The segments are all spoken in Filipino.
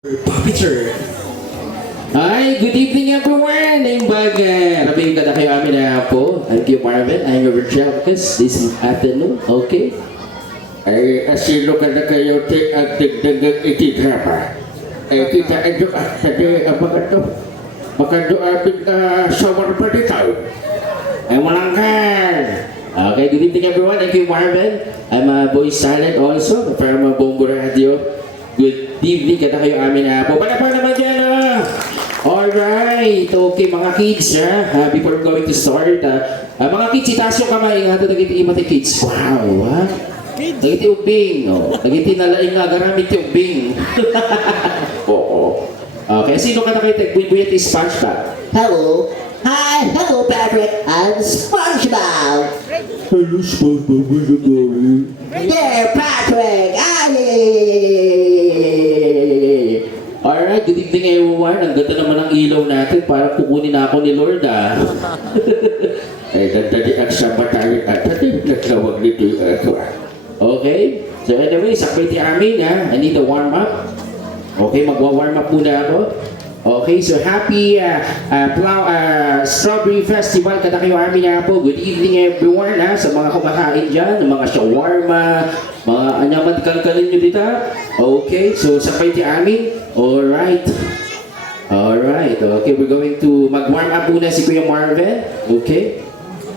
Puppetry. Hi, good evening everyone. I'm Rabing ka na kayo amin na po. Thank you Marvin. I'm your Chavcas this afternoon. Okay. Ay, asino ka na kayo ang tigdagang itidrama. Ay, kita ito tadi mga ito. Baka doon shower pa dito. Ay, malangkan. Okay, good evening everyone. Thank you Marvin. I'm a voice talent also from Bombo Radio. Good evening ka na kayo amin na po. Palapang naman dyan Alright, okay mga kids before going to start mga kids, itaas yung kamay nga ito, nagiti imati kids. Wow, ha? Nagiti ubing, nagiti nalaing nga, garamit yung ubing. Oo. Okay, sino ka na kayo tagbuyat is SpongeBob? Hello. Hi, hello Patrick. I'm SpongeBob. Hello SpongeBob, where's the going? Yeah, Patrick. Alright, good evening everyone. Ang ganda naman ng ilaw natin. Parang kukunin na ako ni Lord Ay, tadi ang sama tayo at tadi nagtawag nito Okay, so anyway, sakbay ti amin I need to warm up. Okay, magwa-warm up muna ako. Okay, so happy Strawberry Festival kada kayo amin na po. Good evening everyone sa mga kumakain dyan, mga shawarma, mga anyaman kalkalin nyo dito. Okay, so sakbay ti amin. Alright. Alright, okay, we're going to mag-warm up muna si Kuya Marvin. Okay,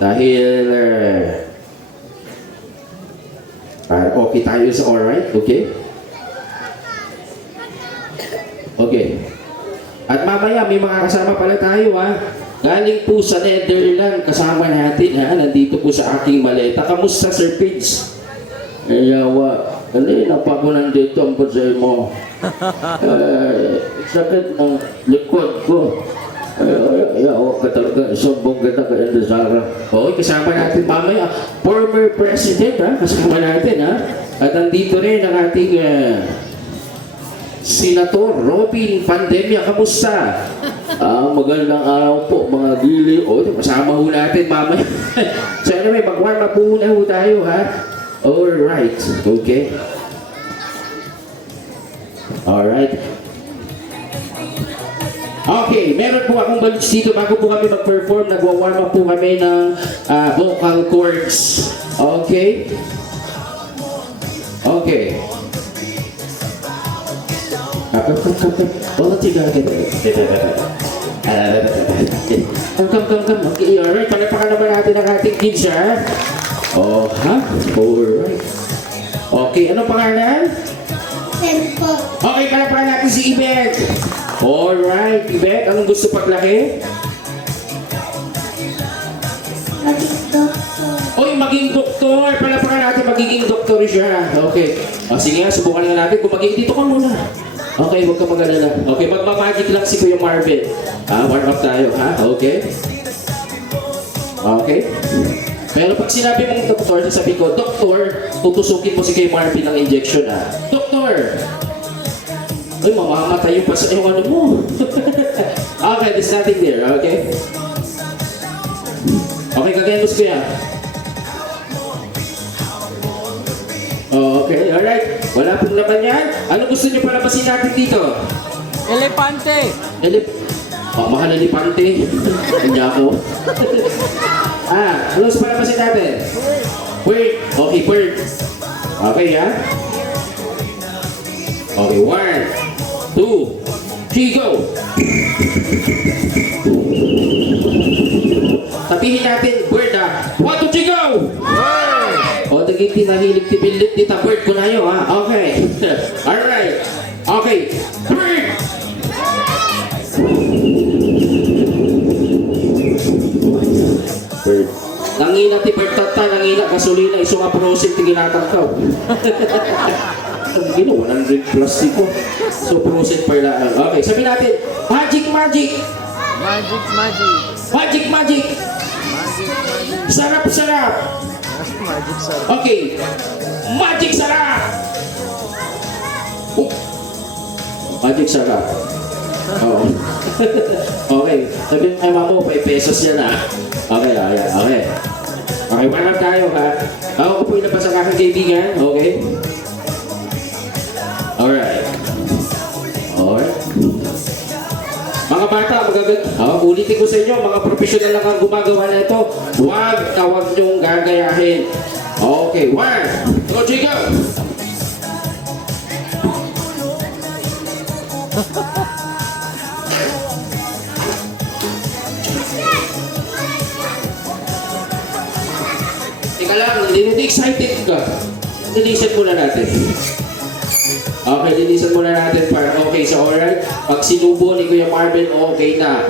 dahil okay tayo sa alright, okay? Okay. At mamaya may mga kasama pala tayo Galing po sa Netherlands kasama natin Nandito po sa aking maleta. Kamusta Sir Pigs? Yawa. Kanina pa ko nandito ang pasay mo. Sakit ng likod ko. Yawa ka talaga. Sumbong kita ka Endesara. Okay, kasama natin mamaya. Former President kasama natin At nandito rin ang ating Senator Robin Pandemia, kamusta? Magandang araw po mga gili. Kasama ho natin mamaya. So anyway, mag-warm up po muna ho tayo Alright, okay. Alright. Okay, meron po akong balits dito bago po kami mag-perform. Nagwa-warm up po kami ng vocal cords. Okay? Okay. Oh, tidak gitu. Come. Okay, alright. Palapakan naman natin ang ating kids, Oh, alright. Okay, ano pangalan? Okay, palapakan natin si Ibet. Alright, Ibet. Anong gusto paglaki? Maging doktor. Palapakan natin, magiging doktor siya. Okay. Sige nga, subukan nga natin. Kung dito ka muna. Okay, huwag ka mag-alala. Okay, magmamagic lang si Kuya Marvin. Warm up tayo, Okay? Okay? Pero pag sinabi mong doktor, sasabi ko, Doktor, tutusukin mo si Kuya Marvin ng injection, Doktor! Ay, mamamatay yung pasa yung ano mo. Okay, there's nothing there, okay? Okay, kagayan mo si Kuya. Okay, alright. Wala pong laman yan. Ano gusto niyo palabasin natin dito? Elepante! Mahal elepante. Hindi ako. Ano gusto palabasin natin? Bird. Okay, bird. Okay, Okay, 1, 2, 3, go! Sabihin natin, bird 1, 2, 3, go! Naging tinahilig tipilit dita bird ko na yun Okay. Alright. Okay. Bird! Bird. Nangina ti bird tata, nangina gasolina, iso nga prosin ti ginatangkaw. Ang gino, 100 plus ko. So prosin pa lang. Okay, sabi natin, magic. Magic. Sarap. Magic sarap. Okay. Magic sarap. Magic sarap. Oo. Okay. Sabi ng mama mo, 5 pesos yan Okay. Okay, warm tayo Ako po ilabas ang aking kaibigan. Okay. Alright. Mga bata, ulitin ko sa inyo, mga professional lang ang gumagawa na ito. Huwag niyong gagayahin. Okay, 1, 2, 3, go! Teka lang, hindi excited ka. Linisan muna natin. Okay, linisan muna natin para okay. So, alright. Pag sinubo ni Kuya Marvin, okay na.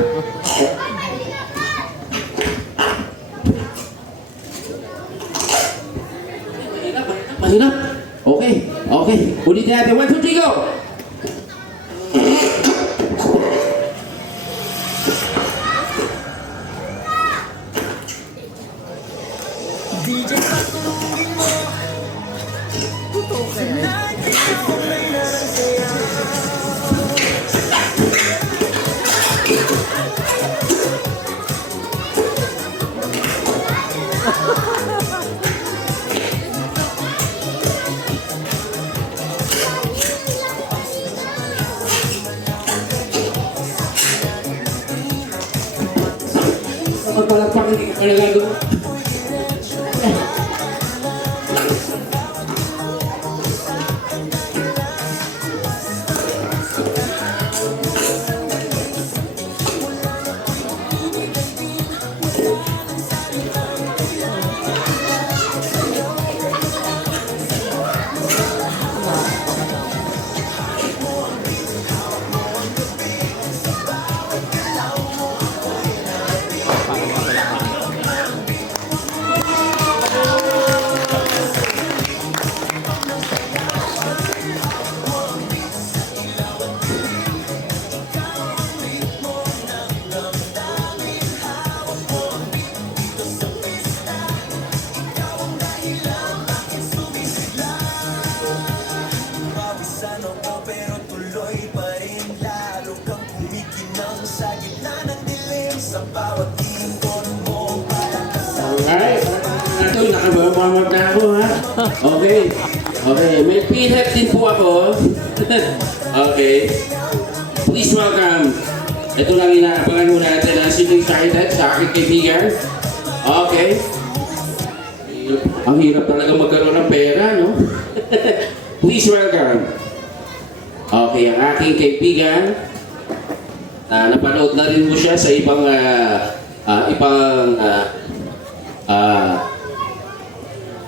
Mahirap. Okay, okay. Ulitin natin. 1, 2, 3, go! DJ patulungin mo. Totoo kaya? Magpalagpak, hindi ko pala gagawin. Pero tuloy pa rin, lalo kang kumikinang sa gitna ng dilim sa bawat ingon mo. Alright. Ito, nakabamamag na ako ha. Okay. Okay, may pinhead din po ako. Okay. Please welcome. Ito lang inaabangan mo natin ang sino excited sa aking kaibigan. Okay. Ang hirap talaga magkaroon ng pera, no? Please welcome. Okay, ang aking kaibigan. Napanood na rin mo siya sa ibang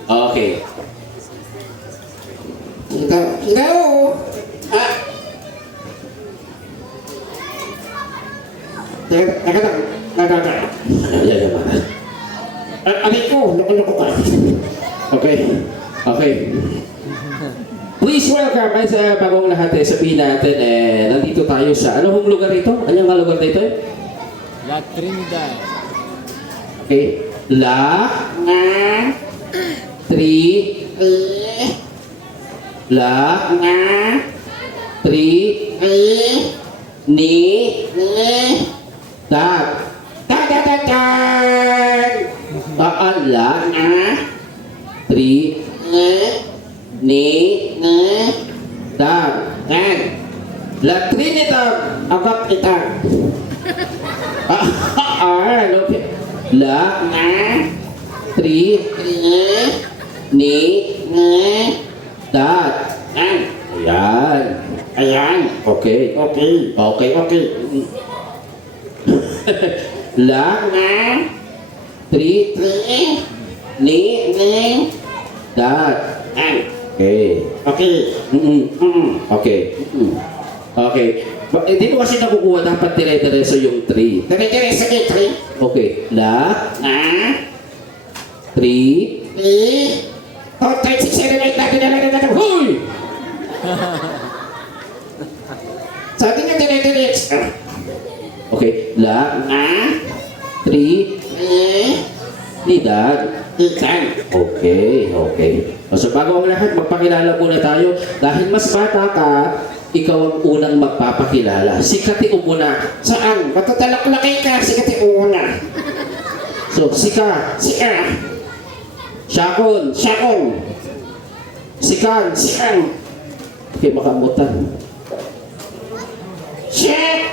okay. Hello. Teka lang. Aray ko, loko-loko ka. Okay. Okay. Please welcome ay sa bagong lahat sabihin natin nandito tayo sa anong lugar ito? Anong lugar dito? La Trinidad. Okay. La Tri La Tri Ni Tat La Tri Ni Tat La Trinidad Agak kita. Okay. La Tri Ni Tat Ayan. Ayan. Okay. Okay. Okay. Okay. La Tri Ni Tat Okay. Okay. Okay. Okay. Hindi mo kasi nakukuha, dapat dire-diretso yung 3. Dire-dire sa kitri. Okay. La, 3, 4, 5, 6, 7, 8, natin na lang natin. Huy! Sa atin yung dire-diretso. Okay. La, 3, Nidad. Ikan. Okay. Okay. So bago ang lahat, magpakilala muna tayo. Dahil mas bata ka, ikaw ang unang magpapakilala. Sikati muna. Saan? Matutalaklaki ka. Sikati una. So, Sika. Sika. Shakon. Syakon. Sikan. Sikan. Okay, makamutan. Check!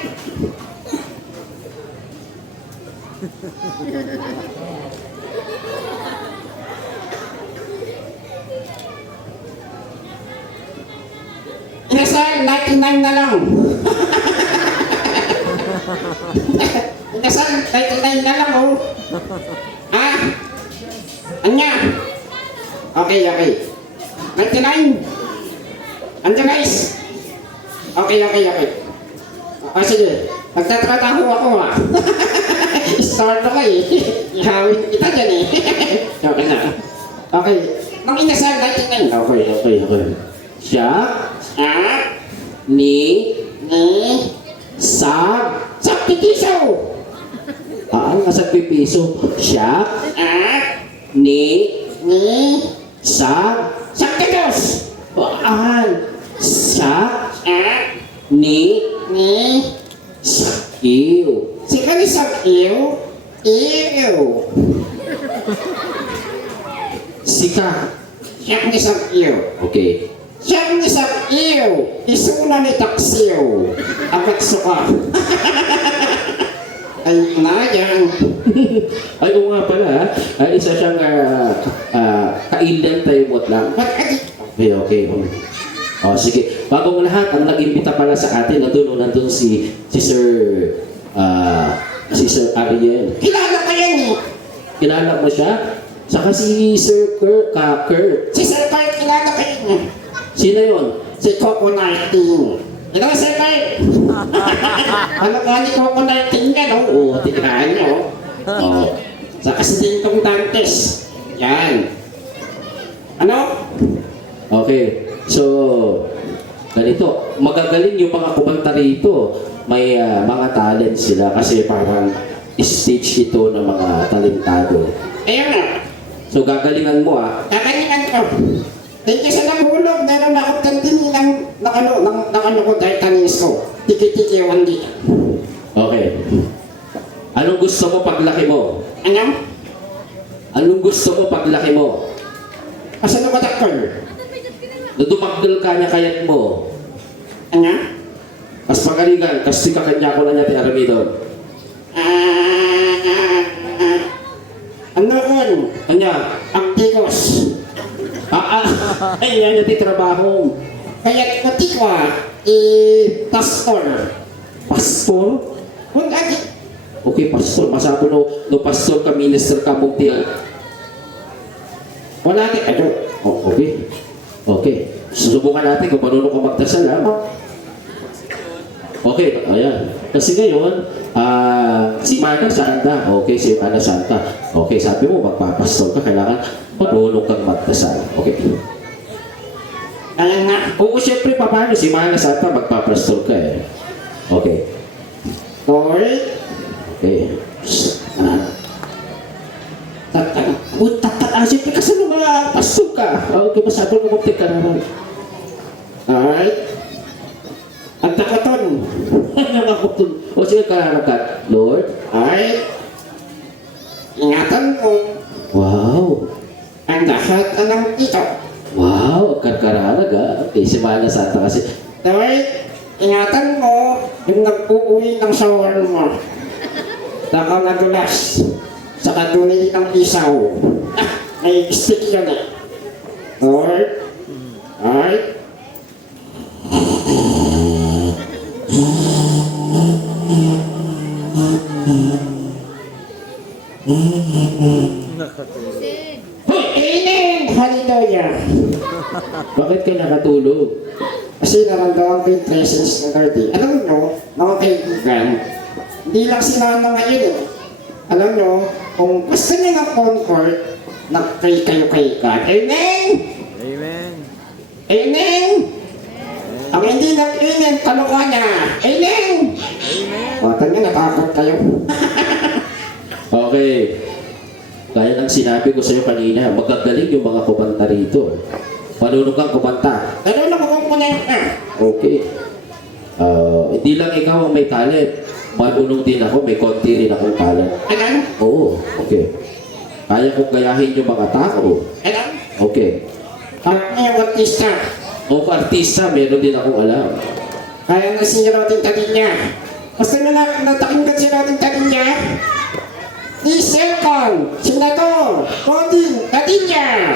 Inasal, 99 na lang. Inasal, 99 na lang, oh. Ah? Anya? Okay, okay. 99? Angeles? Okay, okay, okay. Ah, sige. Nagtatrabaho ako, ah. Start ako, eh. Ihawin kita dyan, eh. Okay na. Okay. Nung inasal, 99. Okay, okay, okay. Siya, Ah? ni, Ni? sa, Saktikiso! nasa pipiso. Siya, Ah? ni, Ni? sa, Saktidos! siya, Ah? ni, Ni? sa, iyo. Si Kanisang Ew? Ew! Sika. Siya Kanisang Ew. Okay. Siya Kanisang Ew! Isuna ni Taksiw. Akat suka. Ay, nayan. Ay, oo nga pala, ha? Isa siyang kailan tayo mo lang. Ba't adi? Okay, okay. Oh, sige. Bago ang lahat, ang nag-imbita pala sa atin, nandun si Sir Ariel. Kilala ka yan eh. Kilala mo siya? Saka si Sir Kurt. Si Sir Kurt, kilala ka yan eh. Sino yun? Si Coco Narting. Ito ka, Sir Kurt. Ano ka ni Coco Narting yan, oh? Oo, tignan niyo. Oh. Saka si Dingtong Dantes. Yan. Ano? Okay. So, ganito. Magagaling yung mga kumanta rito. May mga talent sila kasi parang stage ito ng mga talentado. Ayun nga. So, gagalingan mo, ah. Kakalingan ko. Thank you sa naghulog. Meron akong tantini ng ano ko dahil tanis ko. Tiki-tiki, wandi. Okay. Anong gusto mo paglaki mo? Ano? Anong gusto mo paglaki mo? Kasano ka dakol? Na dumagdal ka niya kayat mo. Ano? Kas pagalingan, kas di ka kanya ko na niya ti aramidon. Ano kun? Kanya, Aktikos. ay yan niya ti trabaho. Kaya't pati ko pastor. Pastor? Kung agi, Okay, pastor. Masabi no pastor ka, minister ka, mukti. wala di, ano? Oh, okay. Okay. Susubukan natin kung paano ka magdasal, ha? Okay, ayan. Kasi ngayon, si Mana Santa. Okay, si Mana Santa. Okay, sabi mo, magpapastor ka, kailangan marunong kang magdasal. Okay. Ayan nga. Oo, siyempre, paano si Mana Santa, magpapastor ka eh. Okay. Lord, Okay. Siyempre, kasi nung mga pastor ka. Okay, masabi mo magtik ka naman. alright. Ang takaton. O sige, kararakat. Lord. Alright. Ingatan mo Wow. ang lahat ng ito. Wow, karkararag ha. Okay, si Mana Santa kasi. Lord, ingatan mo yung nag-uuwi ng shower mo. Saka nadulas. Saka dunili ng isaw. May stick yun eh. Lord, alright. Hoy, amen! Hallelujah! Bakit ka nakatulog? Kasi naramdaman ko yung presence ng Lord eh. Alam nyo, mga kaibigan, hindi lang si Nana ngayon eh. Alam nyo, kung gusto niyo ng Concord, nag-pray kayo kay God. Amen! Amen. Amen! Ang hindi nag-amen, kalokohan niya. Amen! Amen. O, tanya, natakot kayo. Okay. Gaya ng sinabi ko sa'yo kanina, magagaling yung mga kumanta rito. Marunong kang kumanta. Pero lang akong kunin. Okay. Hindi lang ikaw ang may talent. Marunong din ako, may konti rin akong talent. Alam? Oo, okay. Kaya kong gayahin yung mga tao. Alam? Okay. At yung artista. O artista, meron din akong alam. Kaya na si Roding Tadinya. Gusto nyo na natakinggan si Roding Tadinya? Iselcon, Senador, Roding Tadinya.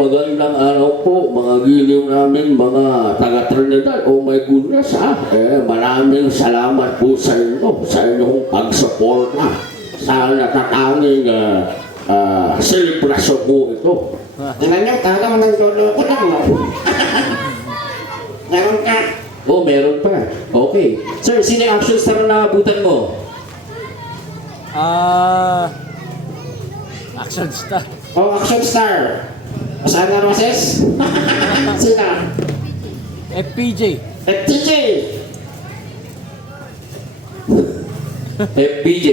Magandang araw po, mga giliw namin, mga taga-Trinidad. Oh my goodness, maraming salamat po sa inyo, sa inyong pagsuporta sa natatanging selebrasyon po ito. Tingnan nyo, talagang nagloloko lang, no? Meron ka. Oh, meron pa. Okay. Sir, sino yung action star na naabutan mo? Action star. Oh, action star. Saan na, Roses? Sino? FPJ. FTJ. FPJ.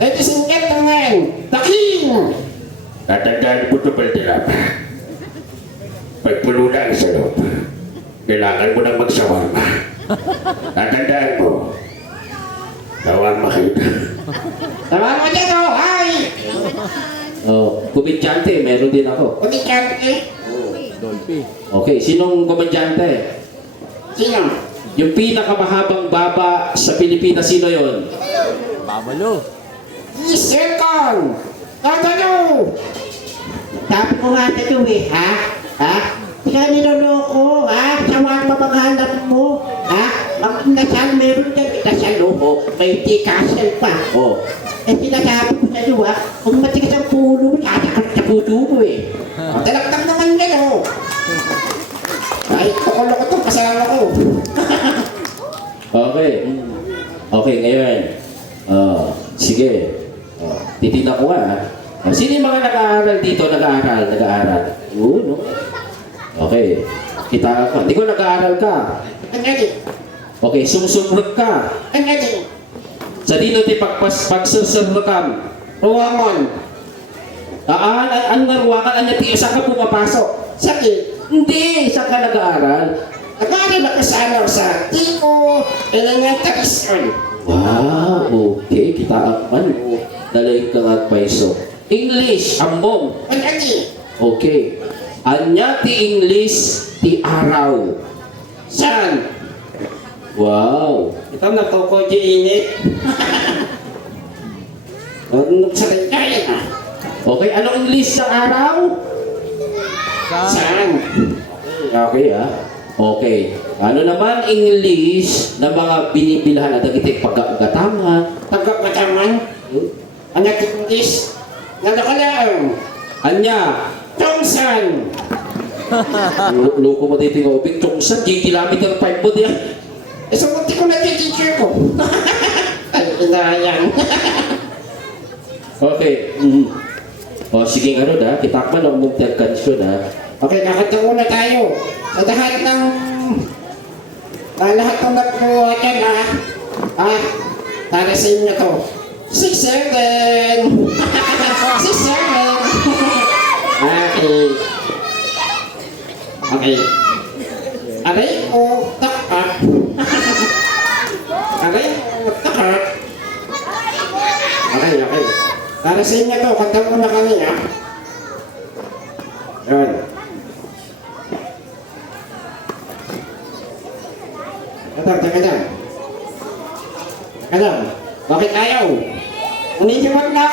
Ito si Gentleman, The King. Tatandaan mo ito, Baldirap. Pagpulunan sa loob. Kailangan mo nang magsawarma. Tatandaan mo. Sawarma kayo. Tama mo dyan, oh. Hi. Oh, komedyante, meron din ako. Kumikante. Dolphy. Okay, sinong komedyante? Sino? Yung pinakamahabang baba sa Pilipinas, sino yon? Babalo. Iselcon. Tatalo. Sabi ko nga sa iyo eh, ha? Ha? Hindi ka niloloko, ha? Sawang mapaghanap mo, ha? Magdasal, meron dyan, dasal, oh. May tikasal pa. Oh, Eh, sinasabi ko sa iyo, ha? Kung matigas ang pulo mo, sasakat sa puso ko eh. Talagtag naman yan, oh. Ay, kukulo ko itong kasama ko. okay. Okay, ngayon. Sige. Titignan ko nga. Sino yung mga nag-aaral dito? Nag-aaral. Oo, no? Okay. Kita ko. Hindi ko nag-aaral ka. Ang gani. Okay, sumusunod ka. Ang gani. Sa dito ti pagsusunod ka. Ruwamon. Ang naruwakan, ang nati, saan ka pumapasok? Sakit. Hindi, saan ka nag-aaral? Nag-aaral ako sa ano, sa Tico Elementary School. Wow, okay. Kita ang ano. Dalaig ka nga paiso. English, ang mom. Ang gani. Okay. Anya ti English ti araw. Saan? Wow. Ito natuko di init. Nagsakit kaya na. Okay, anong English ng araw? Saan? Okay Okay. Ano naman English na mga binibilhan at nagitik pagkakataman? Pagkakataman? Anak English? Nadakalaan. Anya? Thompson. Loko mo dito yung obig. Chongsan, G kilometer 5 mo diyan. Isumunti ko na yung teacher ko. Ay, inayang. Okay. O, sige ano na. Kitakman ang mong terkansyon ha. Okay, kakanta muna tayo. Sa lahat ng... lahat ng nagkuha dyan, ha? Ha? Para sa inyo to. 6-7! 6-7! Okay. Okay. Aray ko, takak. Aray ko, takak. Okay, okay. Para sa inyo to, kanta muna kami, ha? Yun. Teka lang. Teka lang. Bakit ayaw? Unidiwag na.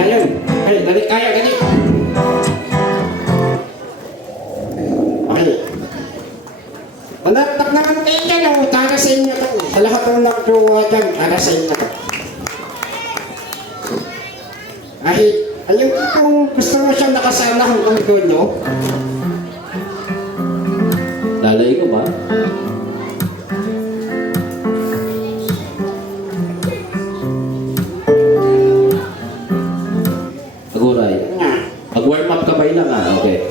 Ayun. Ay, dali kaya, dali. Okay. Manatap naman kayo dyan, oh. Para sa inyo to. Sa lahat ng nagtuwa dyan, para sa inyo to. Kahit, ayun kung gusto mo siyang nakasama hanggang doon, no? Lalay ko ba? Aguray. Nga. Mag-warm up ka ba ilang Okay.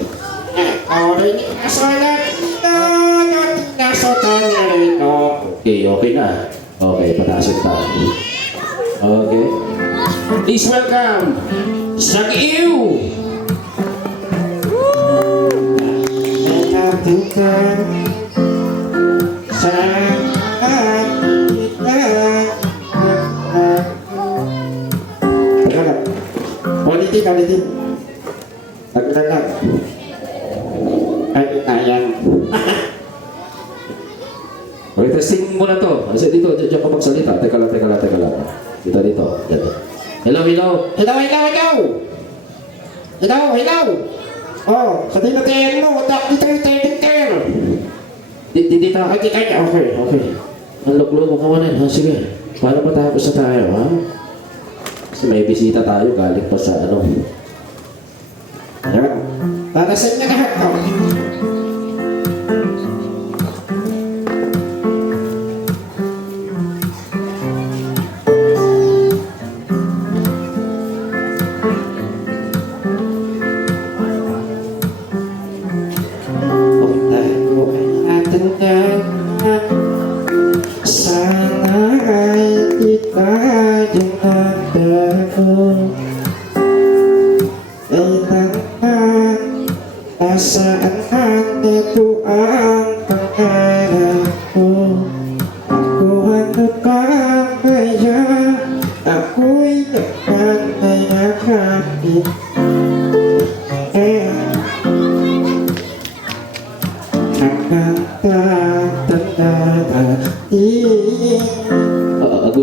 Orinig na sulat dito, dating nasutan na rito. Okay na. Okay, pataas yung tayo. Okay. Please welcome, Sag-Iw! Nagatukan sa Teka lang. Ulitin. Tagla lang. Ay, ayan. Okay, testing mo na to. Kasi dito, diyan ka magsalita. Teka lang. Dito. Dito. Hello. Hello. Oh, sabihin mo tayo mo. Dito. Dito. Ay, di kaya. Okay. Ang log-log mo ka ha? Sige. Paano matapos na tayo, ha? Kasi may bisita tayo galing pa sa ano. Ayan. Para sa inyo lahat. Oh. Sana ay ikaw yung nagdago. Ay naman, nasaan man ito ang pangarap ko. Ako ano ka kaya, ako'y nagkakayakapin.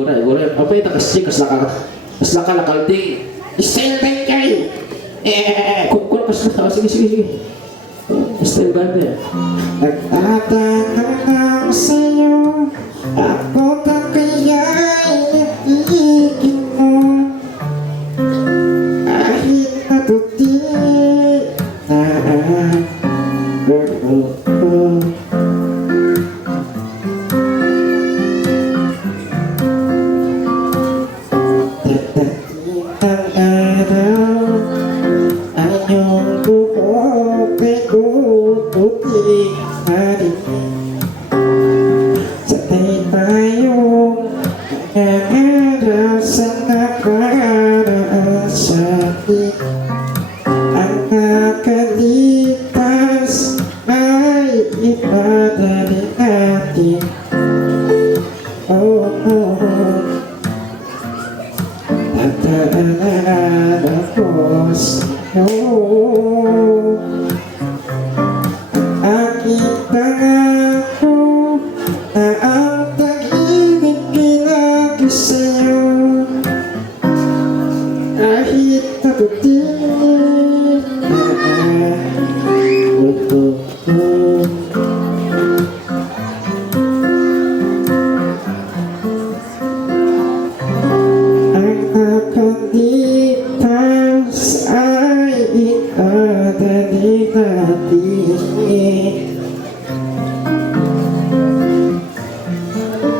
Agora. Apa itu kasih kas lakaldi. Style band kayo. Kung kas sige. Style band ya. Nagtatanong ako sa'yo, ako ba kaya'y nag-iigin mo? Kahit matuti na loob ko. Dadating ang araw, ang iyong buhok ay puputing harinig. Sanay tayong nangangarap sa nakaraan sa atin. Ang nakalipas ay ipadali natin. Oh. Tataanan ako sa'yo. Aking pangako na ang pag-ibig pinagi sa'yo. Kahit mabuti na buto ko. Ang nakalipas ay ikadali natin.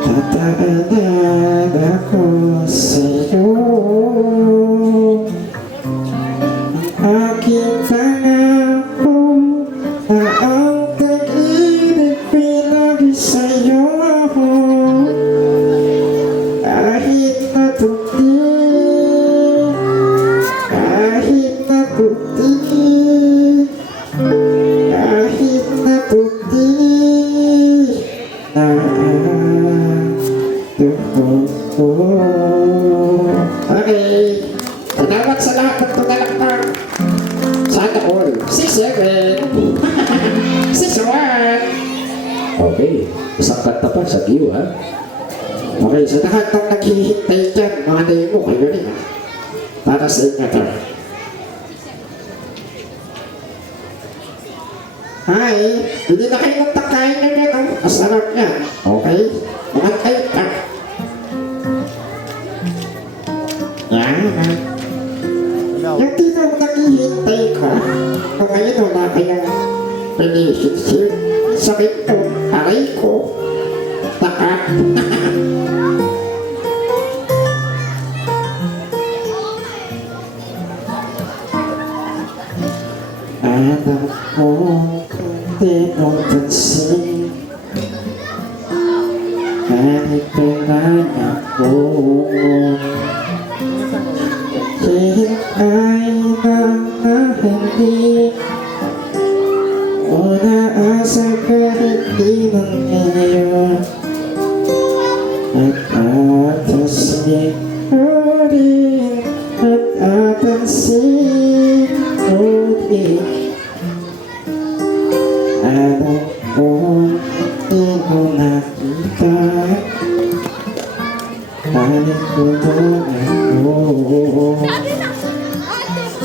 Tataanan ako sa'yo. Ang aking pangako na ang pag-ibig pinagi sa'yo. Kahit maputi, kahit maputi na tuhod ko. Okay, salamat sa lahat ng tumalakpak. Sana all. 6-7. 6-1. Okay. Isang kanta pa sa Q, ha? Okay, sa lahat ng naghihintay dyan, mga demo, kayo rin ha. Para sa inyo to. Hi, hindi na kayo magtakain nyo yan, oh. Masarap yan. Okay? Mga kayo pa. Yan. Yung tinong naghihintay ko, kung ngayon wala kayong relationship, sakit ko, aray ko, taka. Alam ko kung di mo pansin, kahit kailan ako ay mga hindi o naasa kahit di mangyayari. At atasin ko rin, at atasin ko rin. Alam ko, di ko nakita. Balik ko na ako.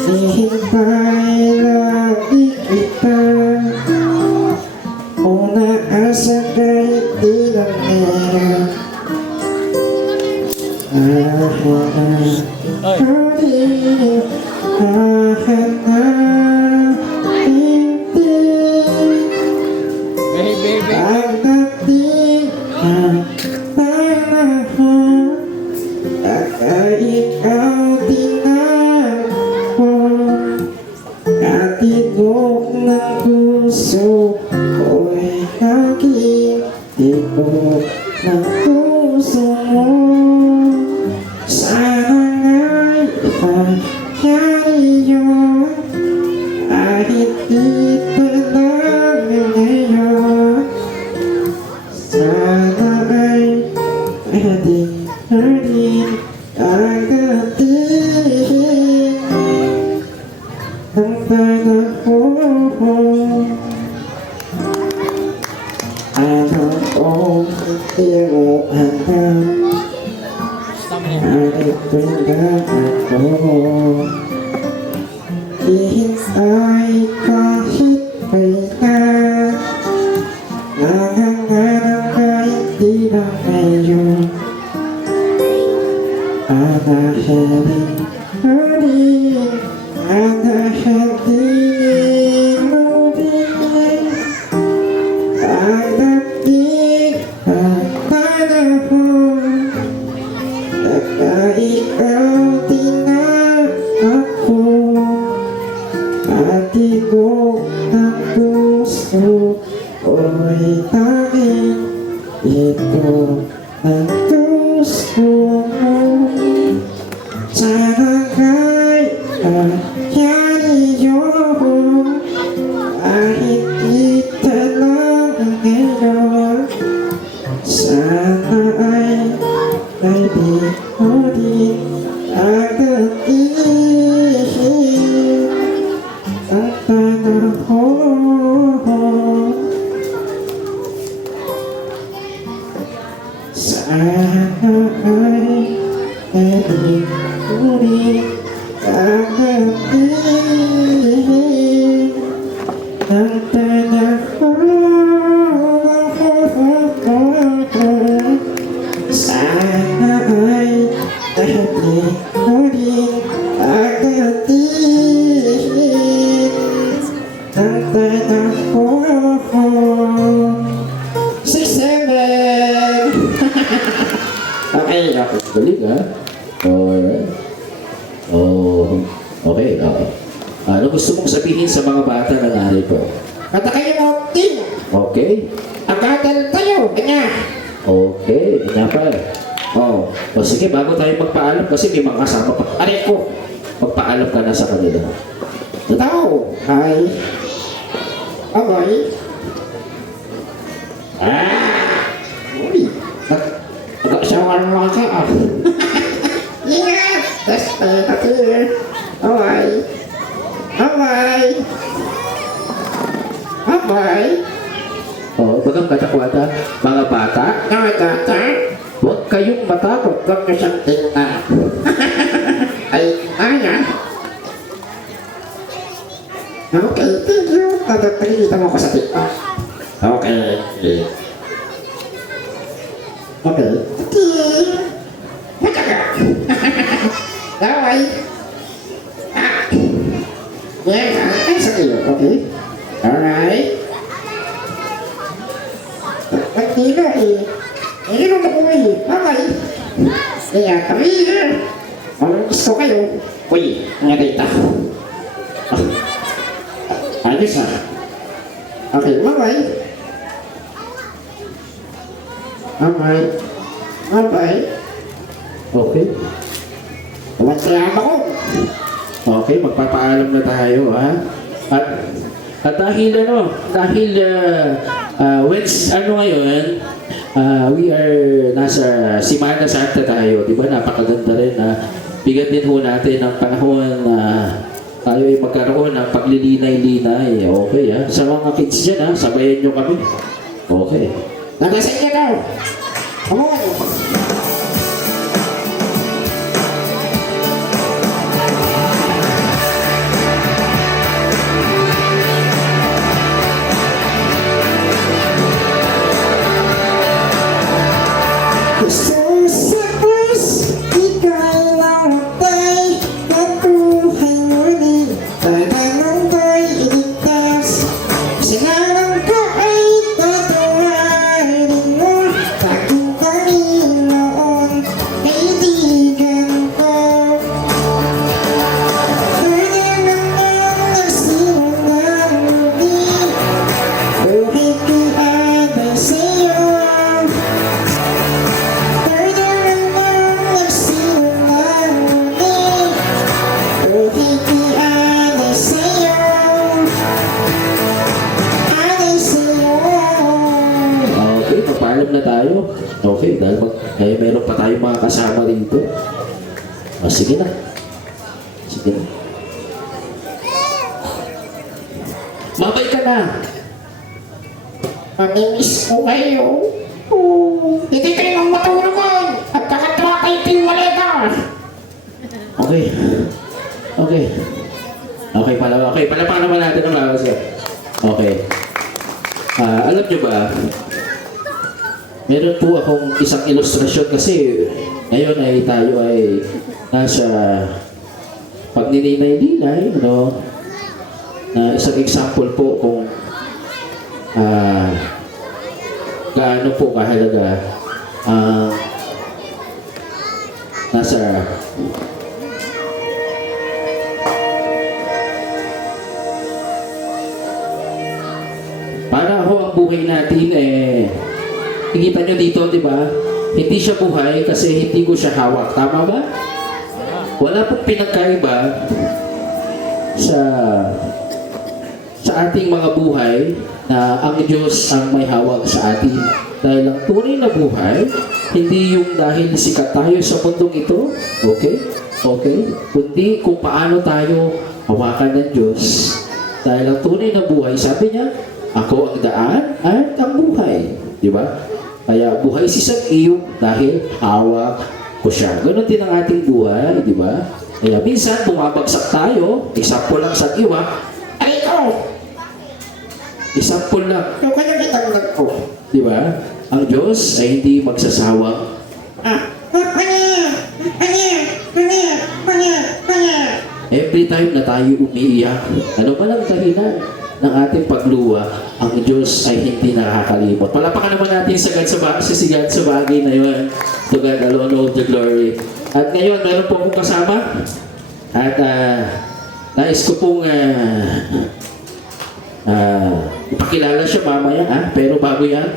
Hihintay lagi kita. Kung naasa kahit di lang meron. Baby, baby. Pagdating ang panahon, ikaw din ako. Katibok ng puso ko'y naging tibok ng puso mo. Sana nga'y pangyari yun, kahit dito lang ngayon. Sana ay pwedeng ang dating ng panahon. Ano kung hindi mo alam, narito na ako. Hihintay kahit kailan, nangangarap kahit di na ngayon. Anahalin, halin, anahalin mo din. Pagdating ang panahon, baka ikaw din na ako. Matibok ng puso ko'y tanging ito ang gusto mo. Sana nga'y pangyari yun, kahit dito lang ngayon. Sana ay pwede mo din ang dating ang panahon. Sana ay pwede mo din ang dating ang panahon. Sana ay pwede mo din ang dating ang panahon. 6-7. Okay, okay. Galing ha? Alright. Oh, okay. Ano gusto mong sabihin sa mga bata na narito? Kata kayo mo, Tim. Okay? Agad tayo. Kanya. Okay. Dapat. Oh. O sige, bago tayo magpaalam kasi may mga kasama pa. Aray ko. Magpaalam ka na sa kanila. Tao. Hi. Okay. Uy. Nag-asawa ng mga ka. Ingat. That's okay. Okay. Okay. Okay. Oh, bagang katakwata, mga bata, Nakakata. huwag kayong matakot. Huwag ka siyang tingnan. Ay, kaya. Okay, thank you. Nakikita mo ko sa TikTok. Okay. Okay. Mataka. Daway. Yes, ay sa iyo. Okay. Alright. Pagtilo eh. Hindi mo makuwi. Okay. Kaya kami Anong gusto kayo? Uy, nga data. Ayos na. Okay, bye-bye. Bye-bye. Bye-bye. Okay? Tumatayama ko. Okay, magpapaalam na tayo, ha? At dahil ngayon, we are nasa Semana Santa tayo, di ba? Napakaganda rin na bigyan din ho natin ng panahon na tayo ay magkaroon ng paglilinay-linay. Okay ha? Sa mga kids dyan ha, sabayan nyo kami. Okay. Nagasin ka daw. Come on. Susapos, ikaw lang tay, katuhay muli, tatanong ko'y iligtas. Sinanang ko ay tatawarin mo, aking Panginoon, kaibigan ko. Pwede naman nagsinunang muli, buhay ko'y abay sa'yo. Okay, papaalam na tayo. Okay, dahil meron pa tayong mga kasama rito. Sige na. Sige na. Mabay ka na. Mamimiss ko kayo. Hindi kayo nang matulungan. At kakatawa kayo pinwaleta. Okay. Okay. Okay pala. Okay, pala naman natin ang lawas ko. Okay. Alam nyo ba, meron po akong isang ilustrasyon kasi ngayon ay tayo ay nasa pagnininay-ninay, no? Na isang example po kung gaano po kahalaga nasa para ho ang buhay natin nakikita nyo dito, di ba? Hindi siya buhay kasi hindi ko siya hawak. Tama ba? Wala pong pinagkaiba sa ating mga buhay na ang Diyos ang may hawak sa atin. Dahil ang tunay na buhay, hindi yung dahil sikat tayo sa mundong ito, okay? Okay? Kundi kung paano tayo hawakan ng Diyos. Dahil ang tunay na buhay, sabi niya, ako ang daan at ang buhay. Di ba? Kaya buhay si Sag-iyo dahil hawak ko siya. Ganon din ang ating buhay, di ba? Kaya minsan bumabagsak tayo, example lang Sag-iyo Aray ko. example lang, Yung kanyang kitang ko. di ba? Ang Diyos ay hindi magsasawang every time na tayo umiiyak, ano ba lang dahilan ng ating pagluwa, ang Diyos ay hindi nakakalimot. Palapakan naman natin sa God si God sa bagay na yun. To God alone all the glory. At ngayon, meron po akong kasama. At nais ko pong ipakilala siya mamaya. Pero bago yan,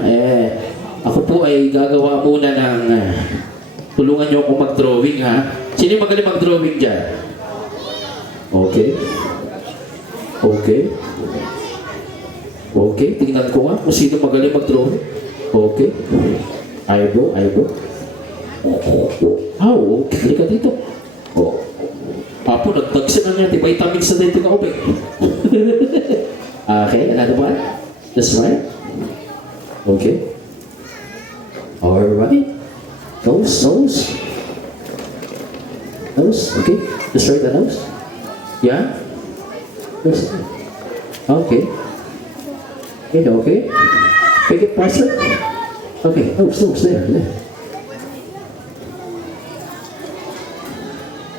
ako po ay gagawa muna ng tulungan niyo akong mag-drawing ha. Sino yung magaling mag-drawing dyan? Okay. Okay. Okay, tingnan ko nga kung sino magaling mag-drawing. Okay. Eyebrow. Okay. Halika dito. Oh. Apo, nagtagsin na niya. Vitamins na dito ka, okay. Okay, another one. That's right. Okay. Alright. Nose. Okay. Just right the nose. Yeah. Okay. Okay. Make it present. Okay. Nose there.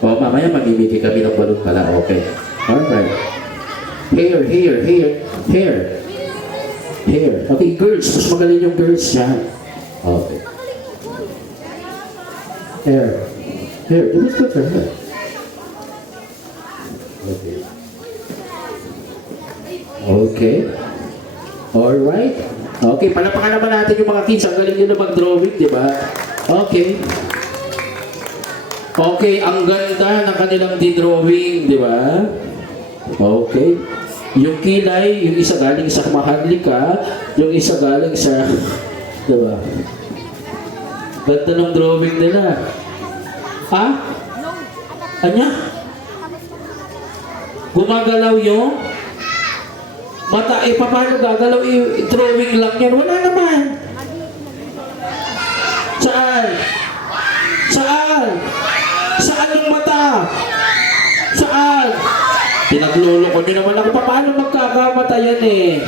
Oh, mamaya mamimigay kami ng balon pala. Okay. Alright. Hair. Okay, girls. Mas magaling yung girls yan. Okay. Hair. Do what's good for her. Okay. Alright. Okay, palapakan naman natin yung mga kids. Ang galing nila mag-drawing, di ba? Okay. Okay, ang ganda ng kanilang di-drawing, di ba? Okay. Yung kilay, yung isa galing sa Maharlika, yung isa galing sa... Di ba? Ganda ng drawing nila. Ha? Anya? Gumagalaw yung mata. Eh, paano gagalaw? I-drawing lang yan. Wala naman. Saan? Saan? Saan yung mata? Saan? Pinaglolo ko nyo naman ako. Paano magkakamata yan eh?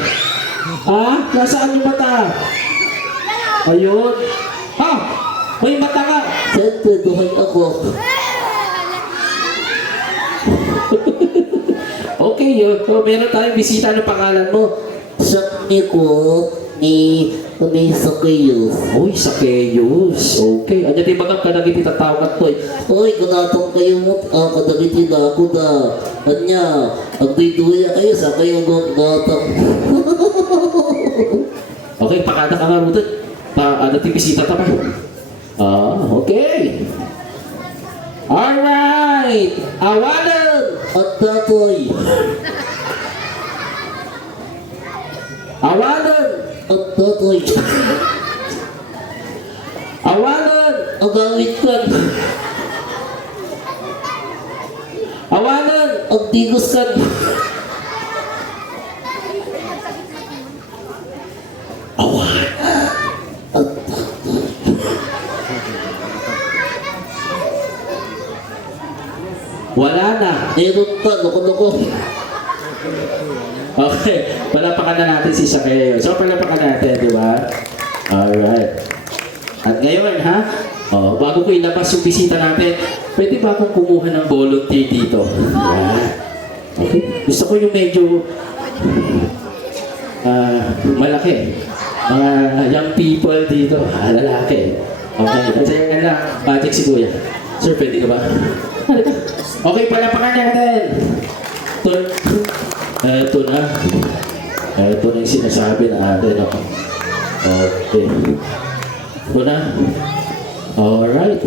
Ha? Nasaan yung mata? Ayun. Ha? May mata ka. Siyempre, duhay ako. Okay yun. So, meron tayong bisita. Ano pangalan mo? Sakni ko ni Sakeyos. Uy, Sakeyos. Okay. Anya di bagang kadagit itatawag to eh. Oy, kunatong kayo mo, kadagiti na ako na. Anya, agduy-duya kayo sa kayo ng batang. Okay, pakada ka nga rito. Ada ti bisita ta pa. Okay. Alright. Awanan. At tatoy, Awanan. at tatoy, Awanan. agawit kan, Awanan. agdigos kan. Wala na. Meron pa, loko-loko. Okay. Palapakan na natin si Sakeyos. So, palapakan natin, di ba? Alright. At ngayon, ha? Bago ko ilabas yung bisita natin, pwede ba akong kumuha ng volunteer dito? Yan. Okay. Gusto ko yung medyo malaki. Mga young people dito. Lalaki. Okay. Kasi yan lang. Magic si Kuya. Sir, pwede ka ba? Halika. Okay, palapakan natin. Ito na. Ito na yung sinasabi natin. Okay. Ito na. Alright.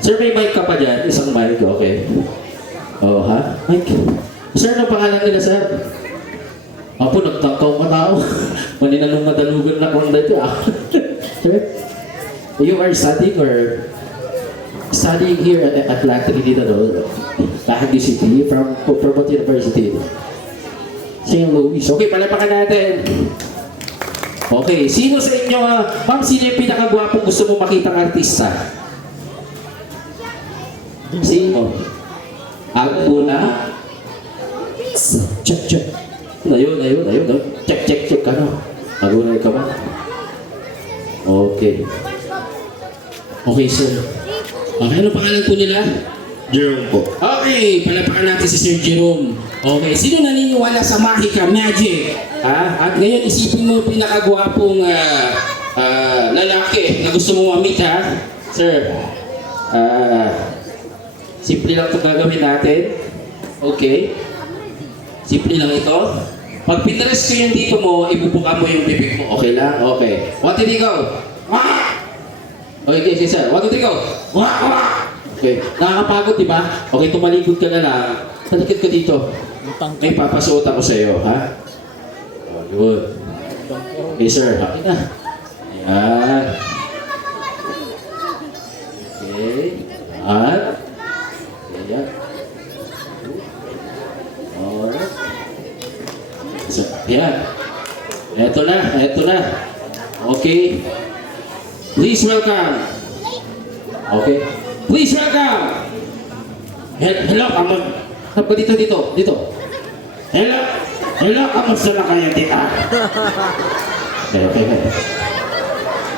Sir, may mic ka pa dyan? Isang mic, okay. Oh, ha? Mic. Sir, ano pangalan nila, sir? Apo, nagtangkaw ka tao. Manina nung madalugan na kung dito. Sir, you are studying or studying here at Atlantic dito, no? Baguio City, from what university? St. Louis. Okay, palapakan natin. Okay, sino sa inyo, ma'am, sino yung pinakagwapong gusto mo makitang artista? Sino? Aguna? Check. Ayun. Check. Ano? Aguna ka ba? Okay. Okay, sir. Okay, ano pangalan po nila? Jerome po. Okay, palapakan natin si Sir Jerome. Okay, sino naniniwala sa Mahika Magic? Ha? At ngayon, isipin mo yung pinakagwapong lalaki na gusto mo ma-meet, ha? Sir, simple lang ito gagawin natin. Okay? Simple lang ito. Pag pinress ko yung dito mo, ibubuka mo yung bibig mo. Okay lang? Okay. 1, 2, 3, go! Okay, sir. 1, 2, 3, go! Okay. Nakakapagod, di ba? Okay, tumalikod ka na lang. Talikod ka dito. May papasuot ako sa iyo, ha? Oh, good. Okay, sir. Okay na. Ayan. Okay. At. Ayan. Alright. So, ayan. Eto na. Okay. Please welcome. Okay. Please welcome. Hello, Amon. Dito. Hello, kamusta na kayo, tita? Okay.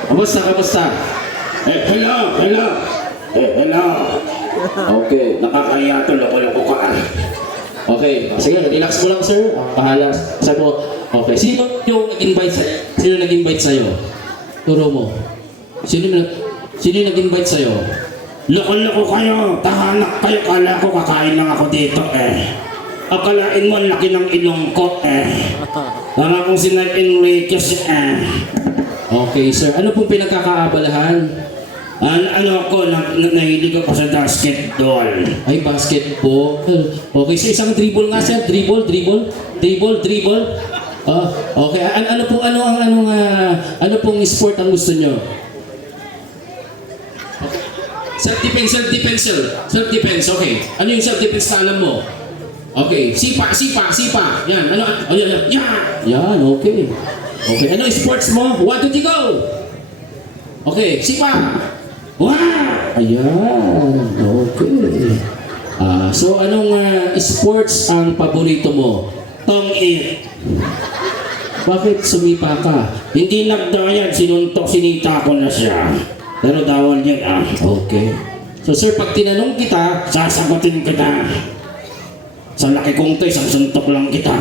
Kamusta? Hello. Okay. Nakakaya to, loko-loko ka. Okay. Sige, relax mo lang, sir. Pahala. Sabi mo, okay. Sino yung nag-invite sa'yo? Sino nag-invite sa'yo? Turo mo. Sino nag-invite sa'yo? Loko-loko kayo, tahanak kayo, kala ko kakain lang ako dito eh. Akalain mo, ang laki ng ilong ko eh. Para kung si Knight Enriquez eh. Okay, sir. Ano pong pinagkakaabalahan? Ano ako, nahilig ako sa basketball. Ay, basketball. Okay, so isang dribble nga, sir. Dribble. Okay. Ano pong sport ang gusto nyo? Self-defense, okay. Ano yung self-defense na alam mo? Okay, sipa. Yan, ano? Oh, yan. Yan, okay. Okay, ano sports mo? 1, 2, 3, go! Okay, sipa. Wow! Ayan, okay. So anong sports ang paborito mo? Tong-it. Bakit sumipa ka? Hindi nagdayad, sinita ko na siya. Pero dawal yan Okay. So sir, pag tinanong kita, Sasagutin kita. Sa laki kong to, isang suntok lang kita.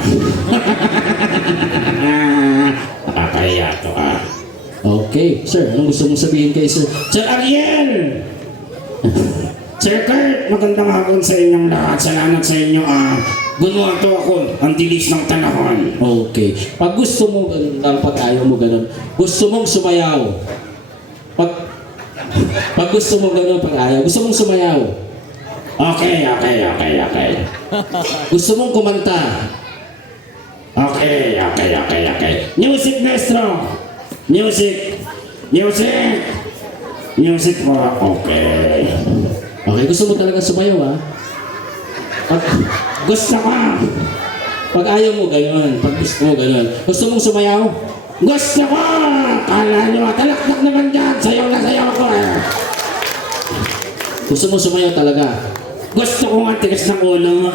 Nakakahiya to okay, sir, anong gusto mong sabihin kay sir? Sir Ariel! Sir Kurt, magandang hapon sa inyong lahat. Salamat sa inyo Bunuato ako, ang dilis ng tanahon. Okay. Pag gusto mo ganun lang, pag ayaw mo ganun, gusto mong sumayaw. Pag gusto mo ganun, pag ayaw, gusto mong sumayaw. Okay. Gusto mong kumanta. Okay. Music, maestro! Music po. Okay. Okay, gusto mo talaga sumayaw Gusto ko! Pag ayaw mo ganun, pag gusto mo ganun. Gusto mong sumayaw? Gusto ko! Kala nyo, talaktak naman dyan. Sayaw na sayaw ko Gusto mo sumayaw talaga? Gusto ko nga tigas ng ulo mo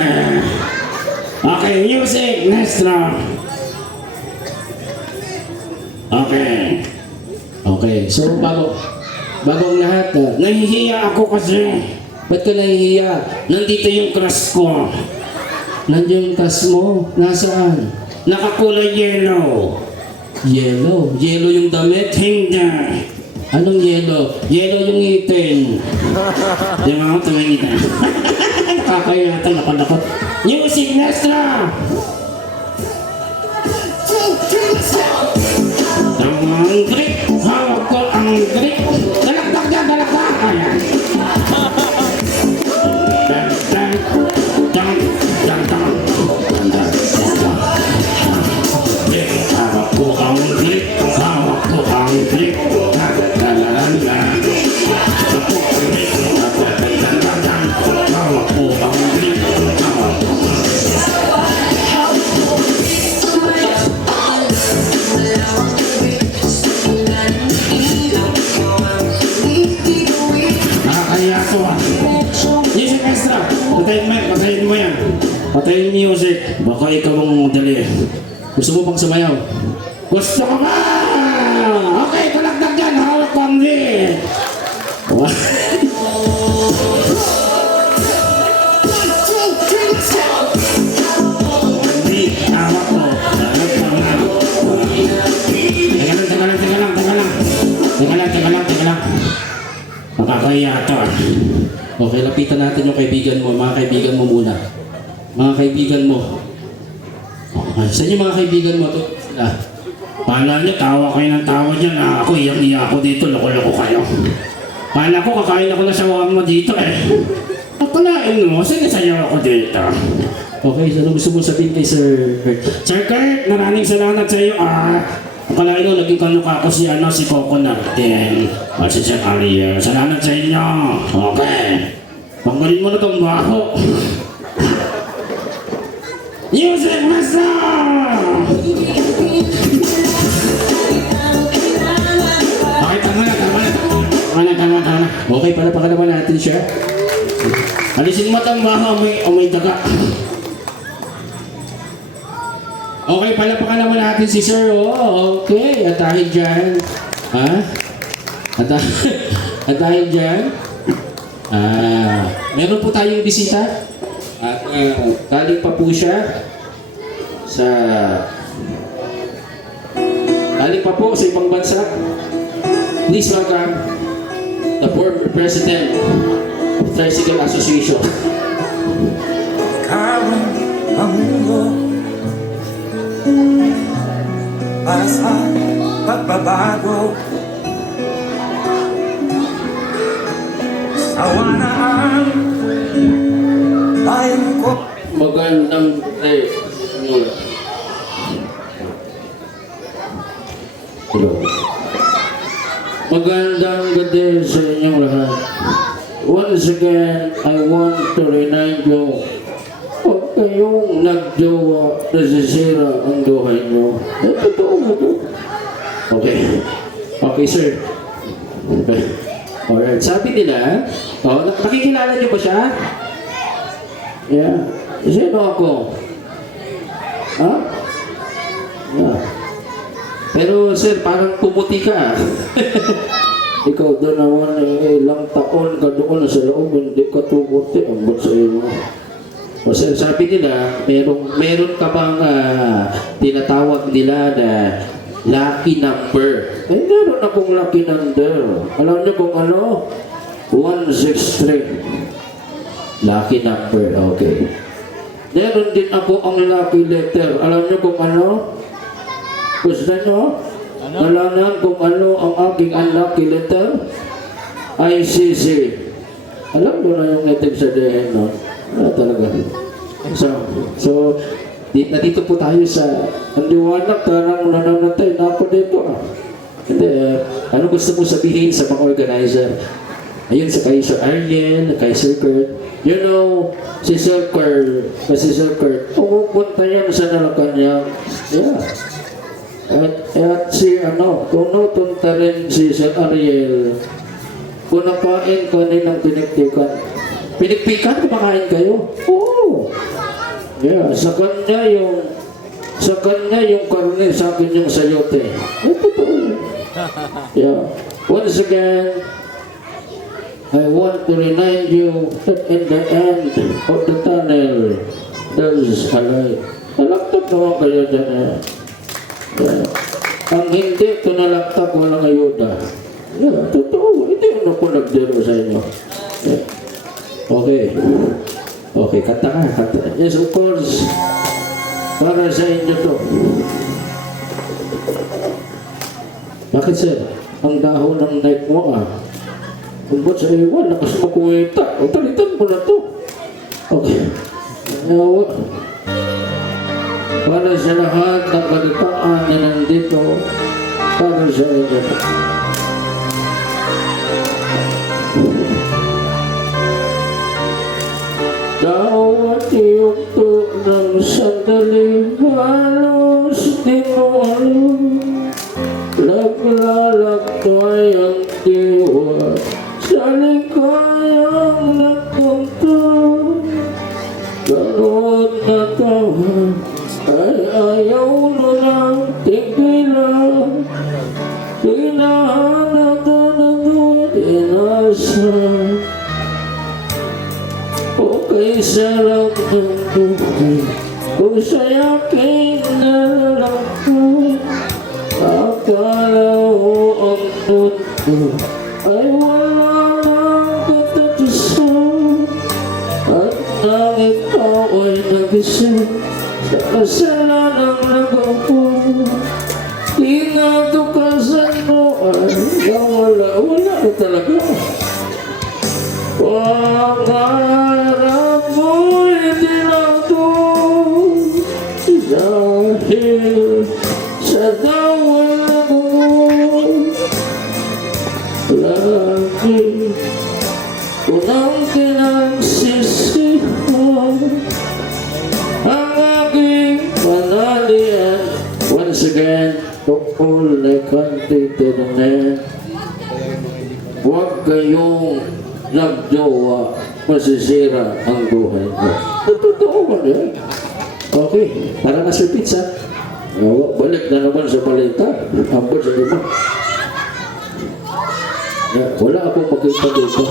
Okay, music, maestro. Okay. Okay, so bago ang lahat, Nahihiya ako kasi ba't ka nahihiya? nandito yung crush ko. Nandiyan yung crush mo. Nasaan? Nakakulay yellow. Yellow. Yellow yung damit? Hindi. Anong yellow? Yellow yung ngipin. Di ba ako tumingin Nakakaya ito, nakalakot. Music, maestro! Ang grip, hawak ko ang grip. Dalakdak dyan, dalakdak! Ayan. Hawak ko ang grip, hawak ko ang grip. Hawak ko ang grip, nakakaya ko Music extra! Patayin mo yan. Patayin music. Baka ikaw ang dali. Gusto mo bang sumayaw? Gusto ko ba? Okay, kalagdag dyan. Hawak ko ang grip. Grip, hawak ko. Teka lang. Makakaya ito Okay, lapitan natin yung kaibigan mo. Mga kaibigan mo muna. Mga kaibigan mo. Okay, saan yung mga kaibigan mo? Ito sila. Pala niyo, tawa kayo ng tawa dyan. Ako, iyak-iyak ako dito. Loko-loko kayo. Pala ko, kakain ako na shawarma dito Akalain mo, sinasayaw ako dito. Okay, so ano gusto mo sabihin kay Sir Kurt? Sir Kurt, maraming salamat sa iyo. Akalain mo, naging kanuka ko si Coco natin. Si Sir Ariel. Salamat sa inyo. Okay. Panggalin mo na itong baho. Music master! Okay, tama na. Okay, palapakalaman natin siya. Alisin mo itong baho, may daga. Okay, palapakalan naman natin si Sir. Oh, okay. At dahil dyan, at dahil dyan, meron po tayong bisita. At galing pa po siya sa ibang bansa. Please welcome the former president of Tricycle Association. Kawan ang mundo para sa pagbabago. Sawa na ang bayan ko. Magandang day. Hello. Magandang gabi sa inyong lahat. Once again, I want to remind you of kayong nagjowa, nasisira ang buhay nyo. Totoo nga to. Okay. Okay, sir. Okay. Alright. Sabi nila, nakikilala niyo ba siya? Yeah. Sino ako? Ha? Yeah. Pero sir, parang pumuti ka. Ikaw doon naman ilang taon ka doon sa loob, hindi ka tumuti. Ang ba't sa iyo? O sir, sabi nila, meron ka bang tinatawag nila na lucky number? Eh, meron akong lucky number. Alam niyo kung ano? 163. Lucky number, okay. Meron din ako ang lucky letter. Alam niyo kung ano? Gusto niyo? Malaman kung ano ang aking unlucky letter? ICC. Alam mo na yung native sa DN, no? Talaga. So, nandito po tayo sa ang liwanag, parang nananatay na ako dito. Hindi, ano gusto mo sabihin sa mga organizer? Ayun, sa kay Sir Ariel, kay Sir Kurt. You know, si Sir Kurt, pumupunta yan sa Malacanang. Yeah. At si tumutunta rin si Sir Ariel. Kunakain ko nilang pinikpikan. Pinikpikan, kumakain kayo? Oo. Yeah, sa kanya yung karne, sa akin yung sayote. Totoo yun. Yeah. Once again, I want to remind you that in the end of the tunnel, there's a light. Nalaktak naman kayo dyan. Yeah. Ang hindi ito nalaktak, walang ayuda. Yeah, totoo. Hindi ano ko nagdero sa inyo. Yeah. Okay. Okay, kanta ka. Kanta. Yes, of course. Para sa inyo to. Bakit sir? Ang dahon ng night mo Kung ba't sa iwan, lakas makuwita. O, talitan mo na to. Okay. Para sa lahat ng kalitaan na nandito, para sa inyo. Bawat yugto ng sandali, halos di mo alam. Naglalakbay ang diwa sa likayang nagtungtong. Ganoon na tawa ay ayaw mo lang tigilan. Hinahanap ka ng inasan. Okay, sarap ng buhay kung sa'y aking nalalakbay. Akala mo ang mundo ay wala nang katatasan. At nang ikaw ay nagising sa kasalanang nagawa, kinatukasan mo ay wala na talaga. Pangarap mo'y tinatong dahil sa dawal mo. Lagi ko nang pinagsisihan ang aking panalian. Once again, to all the country to the net, huwag kayong nagjowa, masisira ang buhay mo. Totoo ba yan? Okay, tara na Sir Pizza. Balik na naman sa palita. Ambot sa iba. Wala akong makita dito.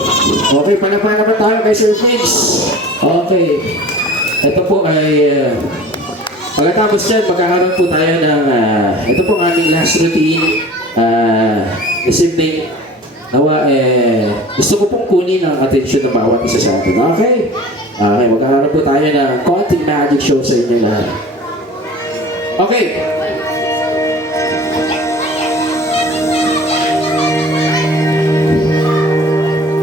Okay, pala naman tayo kay Sir Prince. Okay. Ito po ay pagkatapos dyan, magkakaroon po tayo ng ito po ang aming last routine this evening. Nawa, gusto ko pong kunin ang atensyon ng bawat isa sa atin. Okay? Okay, magkakaroon po tayo ng konting magic show sa inyo lahat. Okay.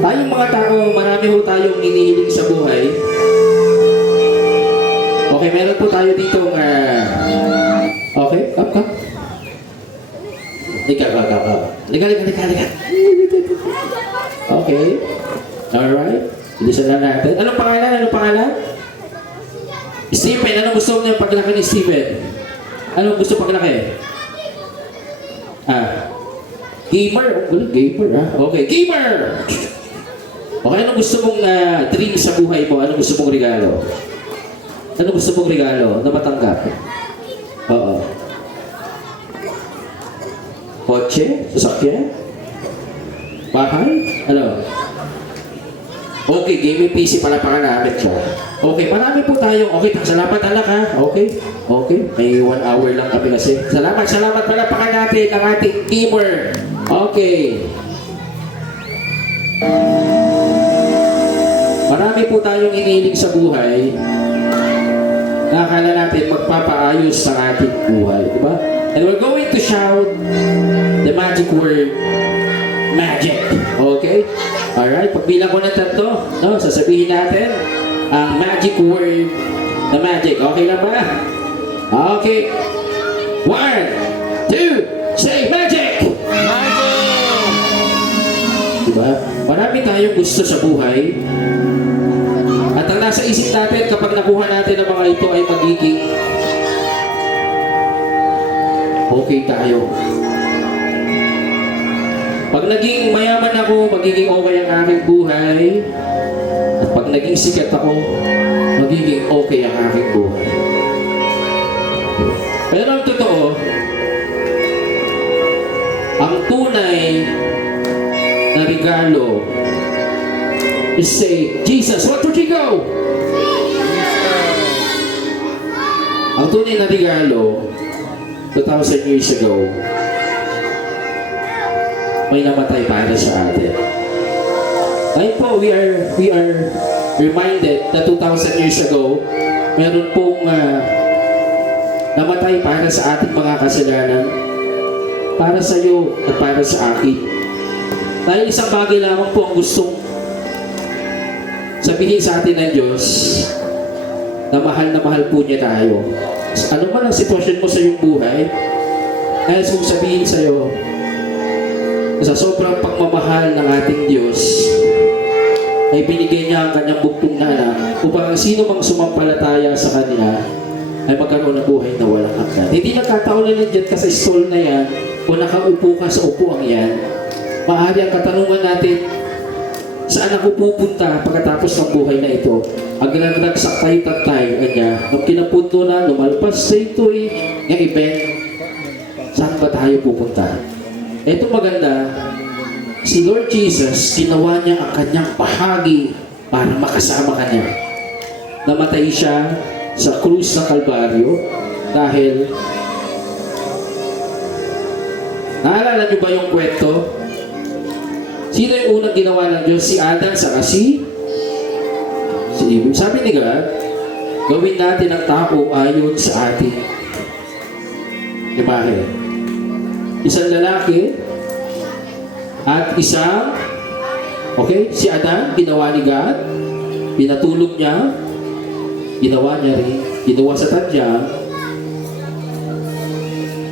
Tayong mga tao, marami ho tayong hinihiling sa buhay. Okay, meron po tayo dito okay, up. Lika. Okay. Alright. Bilisan na natin. Anong pangalan? Stephen, anong gusto mo ng paglaki ni Stephen? Anong gusto paglaki? Gamer? Oh, gamer Okay, gamer! Okay, anong gusto mong dream sa buhay mo? Anong gusto mong regalo? Anong gusto mong regalo na matanggap? Oo. Kotse? Sasakyan? Bahay? Ano? Okay, gaming PC pala namin siya. Okay, marami po tayong, okay, salamat anak ha. Okay, okay, may 1 hour lang kami kasi. Salamat pala natin ang ating gamer. Okay. Marami po tayong inilig sa buhay na akala natin magpapaayos sa ating buhay, di ba? And we're going to shout the magic word, magic. Okay? Alright, pagbilang ko ng 3, no, sasabihin natin ang magic word na magic. Okay lang ba? Okay. 1, 2, say magic! Diba? Marami tayong gusto sa buhay. At ang nasa isip natin kapag nakuha natin ang mga ito ay magiging okay tayo. Pag naging mayaman ako, magiging okay ang aking buhay. At pag naging sikat ako, magiging okay ang aking buhay. Pero ang totoo, ang tunay na regalo is say, Jesus, 1, 2, 3, go! Ang tunay na regalo, 2,000 years ago, may namatay para sa atin. Ngayon po, we are reminded na 2,000 years ago, meron pong namatay para sa ating mga kasalanan, para sa iyo at para sa akin. Dahil isang bagay lamang po ang gustong sabihin sa atin ng Diyos, na mahal po niya tayo. Ano man ang sitwasyon mo sa iyong buhay, nais kong sabihin sa iyo, sa sobrang pagmamahal ng ating Diyos, ay binigay niya ang kanyang bugtong na anak upang ang sino mang sumampalataya sa Kanya ay magkaroon ng buhay na walang hanggan. Hindi nagkataon na nandiyan ka sa stall na yan o nakaupo ka sa upuang yan. Maaari ang katanungan natin, saan ako pupunta pagkatapos ng buhay na ito? Ang nagsaktay-tatay kanya, nung kinapunto na, lumalpas sa ito'y ng event, saan ba tayo pupunta? Ito maganda, si Lord Jesus, ginawa niya ang kanyang bahagi para makasama kanya. Namatay siya sa krus ng Kalbaryo dahil, naalala niyo ba yung kwento? Sino yung unang ginawa ng Diyos? Si Adam saka si Eve. Sabi ni God, gawin natin ang tao ayon sa ating imahe. Isang lalaki at isang, okay, si Adam, ginawa ni God, pinatulog niya, ginawa niya rin, ginawa sa tadya.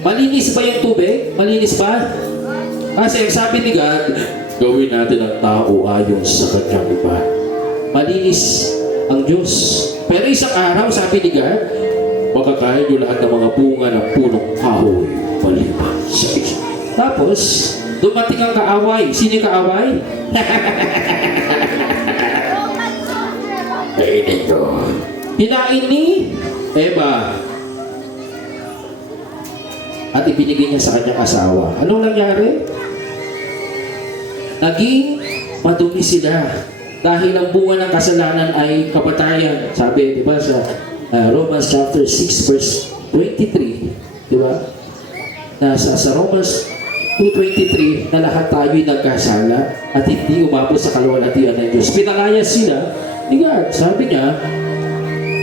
Malinis ba yung tubig? Malinis ba? Kasi sabi ni God, gawin natin ang tao ayon sa kanyang iba. Malinis ang Diyos. Pero isang araw, sabi ni God, makakain niyo lahat ng mga bunga ng punong kahoy maliban sa isa. Tapos, dumating ang kaaway. Sino yung kaaway? Kainin ko. Hinain ni Eva. At ibinigay niya sa kanyang asawa. Anong nangyari? Naging madumi sila. Dahil ang bunga ng kasalanan ay kamatayan. Sabi, di ba, sa Romans chapter 6 verse 23, di ba? Sa Romans 2:23 na lahat tayo'y nagkasala at hindi umabot sa kaluwalhatian ng Diyos. Pinalayas sila ni God. Sabi niya,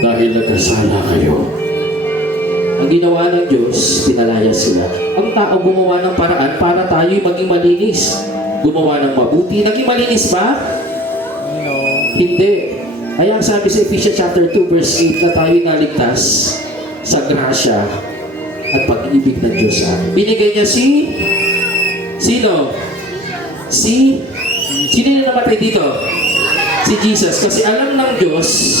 dahil nagkasala kayo. Ang ginawa ng Diyos, pinalayas sila. Ang tao gumawa ng paraan para tayo'y maging malinis. Gumawa ng mabuti. Naging malinis ba? Hindi. Kaya ang sabi sa Ephesians chapter 2 verse 8 na tayo naligtas sa grasya at pag-ibig ng Diyos. Binigay niya sino? Sino na namatay dito? Si Jesus. Kasi alam ng Diyos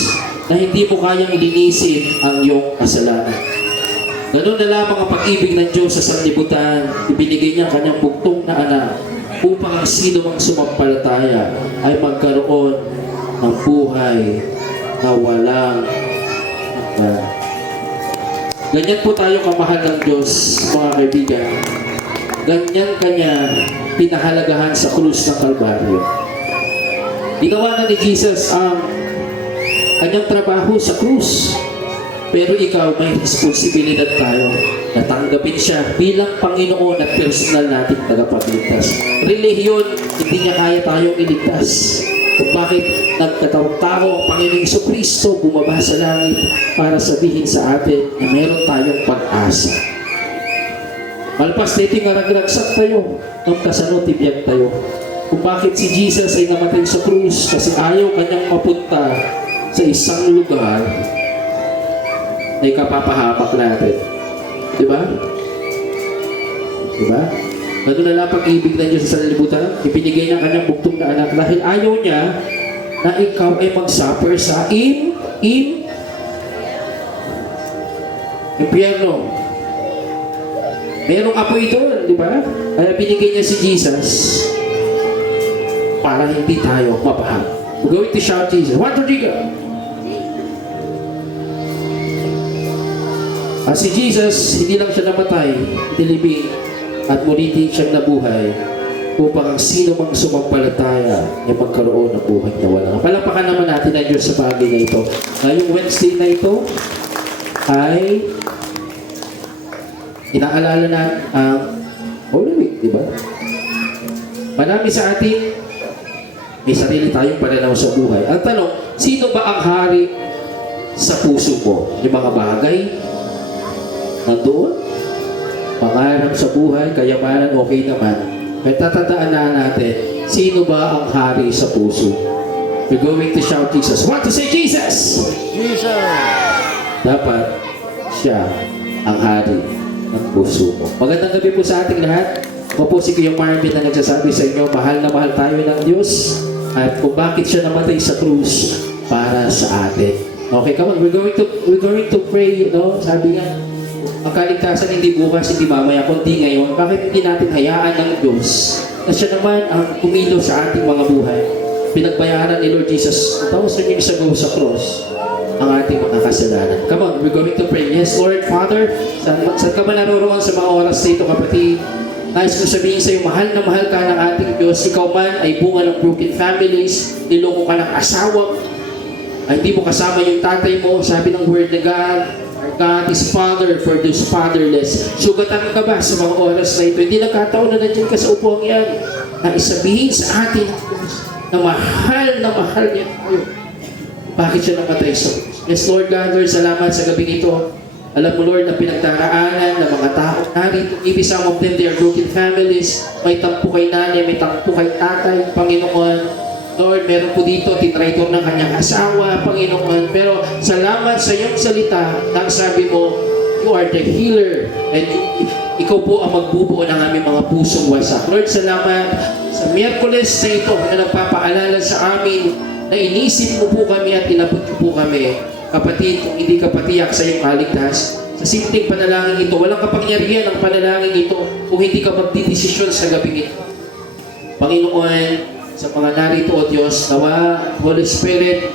na hindi mo kayang linisin ang iyong kasalanan. Ganun na lamang ang pag-ibig ng Diyos sa sanlibutan. Ibinigay niya ang kanyang bugtong na anak upang ang sino mang sumampalataya ay magkaroon ng buhay na walang hanggan. Ganyan po tayo kamahal ng Diyos, mga kaibigan. Ganyan kanya pinahalagahan sa krus ng Kalbaryo. Ginawa na ni Jesus ang kanyang trabaho sa krus. Pero ikaw, may responsibilidad tayo na tanggapin siya bilang Panginoon at personal nating tagapagligtas. Relihiyon, hindi niya kaya tayong iligtas. Kung bakit nagkatawang tao ang Panginoong Jesucristo bumaba sa langit para sabihin sa atin na meron tayong pag-asa. Malpas na ito'y naragragsak tayo, ang kasano tibiyag tayo. Kung bakit si Jesus ay namatay sa krus kasi ayaw kanyang mapunta sa isang lugar na ikapapahamak natin. Diba? Diba? Ganun na lang pag-ibig ng Diyos sa sanlibutan. Ipinigay niya ang kanyang bugtong na anak dahil ayaw niya na ikaw ay mag-suffer sa impyerno. Merong apoy doon, di ba? Kaya binigay niya si Jesus para hindi tayo mapahal. We're going to shout Jesus. 1, 2, 3, go! Si Jesus, hindi lang siya namatay, nilibing, at muli din siyang nabuhay upang ang sino mang sumampalataya ay magkaroon ng buhay na walang. Palapakan naman natin ang Diyos sa bagay na ito. Ngayong Wednesday na ito ay inaalala na ang Holy Week, di ba? Marami sa atin, may sarili tayong pananaw sa buhay. Ang tanong, sino ba ang hari sa puso mo? Yung mga bagay nandoon? Pangarap sa buhay, kayamanan, okay naman. May tatandaan na natin, sino ba ang hari sa puso? We're going to shout Jesus. Want to say Jesus? Jesus! Dapat siya ang hari ng puso mo. Magandang gabi po sa ating lahat. Ako po si Kuya Marvin na nagsasabi sa inyo, mahal na mahal tayo ng Diyos at kung bakit siya namatay sa krus para sa atin. Okay, come on. We're going to pray, Sabi nga, ang kaligtasan hindi bukas, hindi mamaya, kundi ngayon. Bakit hindi natin hayaan ng Diyos na siya naman ang kumilo sa ating mga buhay? Pinagbayaran ni Lord Jesus 2,000 years ago sa cross ang ating mga kasalanan. Come on, we're going to pray. Yes, Lord, Father, saan ka ba naroroon sa mga oras na ito, kapatid? Nais ko sabihin sa iyo, mahal na mahal ka ng ating Diyos. Ikaw man ay bunga ng broken families, niloko ka ng asawa, ay hindi mo kasama yung tatay mo. Sabi ng word na God is Father for those fatherless. Sugatan ka ba sa mga oras na ito? Hindi nagkataon na nandiyan ka sa upuan yan na isabihin sa atin na mahal niya tayo. Bakit siya namatay sa krus? Yes, Lord God, Lord, salamat sa gabing ito. Alam mo, Lord, na pinagdaraanan ng mga tao narito. Ibig some of them, they are broken families. May tampo kay nanay, may tampo kay tatay, Panginoon. Lord, meron po dito, tinraitor ng kanyang asawa, Panginoon. Pero salamat sa iyong salita na sabi mo, you are the healer. And ikaw po ang magbubuo ng aming mga pusong wasak. Lord, salamat sa Miyerkules na ito na nagpapaalala sa amin na inisip mo po kami at inabot po kami. Kapatid, kung hindi ka patiyak sa iyong kaligtas, sa simpleng panalangin ito, walang kapangyarihan ang panalangin ito kung hindi ka magdidesisyon sa gabing ito. Panginoon, sa mga narito, O Diyos, nawa, Holy Spirit,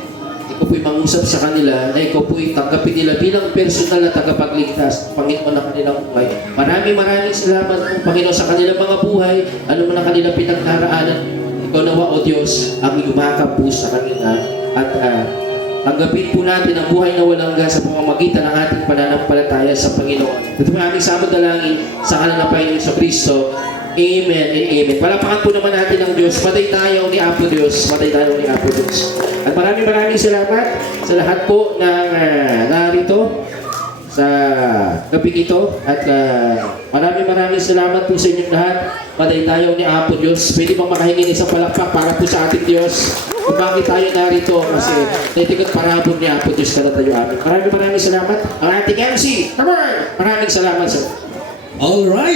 ikaw po'y mangusap sa kanila, na ikaw po'y tanggapin nila bilang personal na tagapagligtas, Panginoon, na kanilang buhay. Maraming salamat po, Panginoon, sa kanilang mga buhay, ano man ang kanilang pinagdaraanan. Ikaw nawa, O Diyos, ang yumakap po sa kanila at tanggapin po natin ang buhay na walang hanggan sa pamamagitan ng ating pananampalataya sa Panginoon. Ito po aming samod dalangin sa kanan ng Panginoon sa Kristo. Amen and amen. Palapakan po naman natin ng Diyos. Matay tayo ni Apo Diyos. Matay tayo ni Apo Diyos. At maraming salamat sa lahat po ng narito sa gabing ito. At maraming salamat po sa inyong lahat. Matay tayo ni Apo Diyos. Pwede bang makahingi isang palakpak para po sa ating Diyos? Kung bakit tayo narito? Kasi natigot parabon ni Apo Diyos na tayo amin. Maraming salamat. Ang ating MC, maraming salamat sa All right.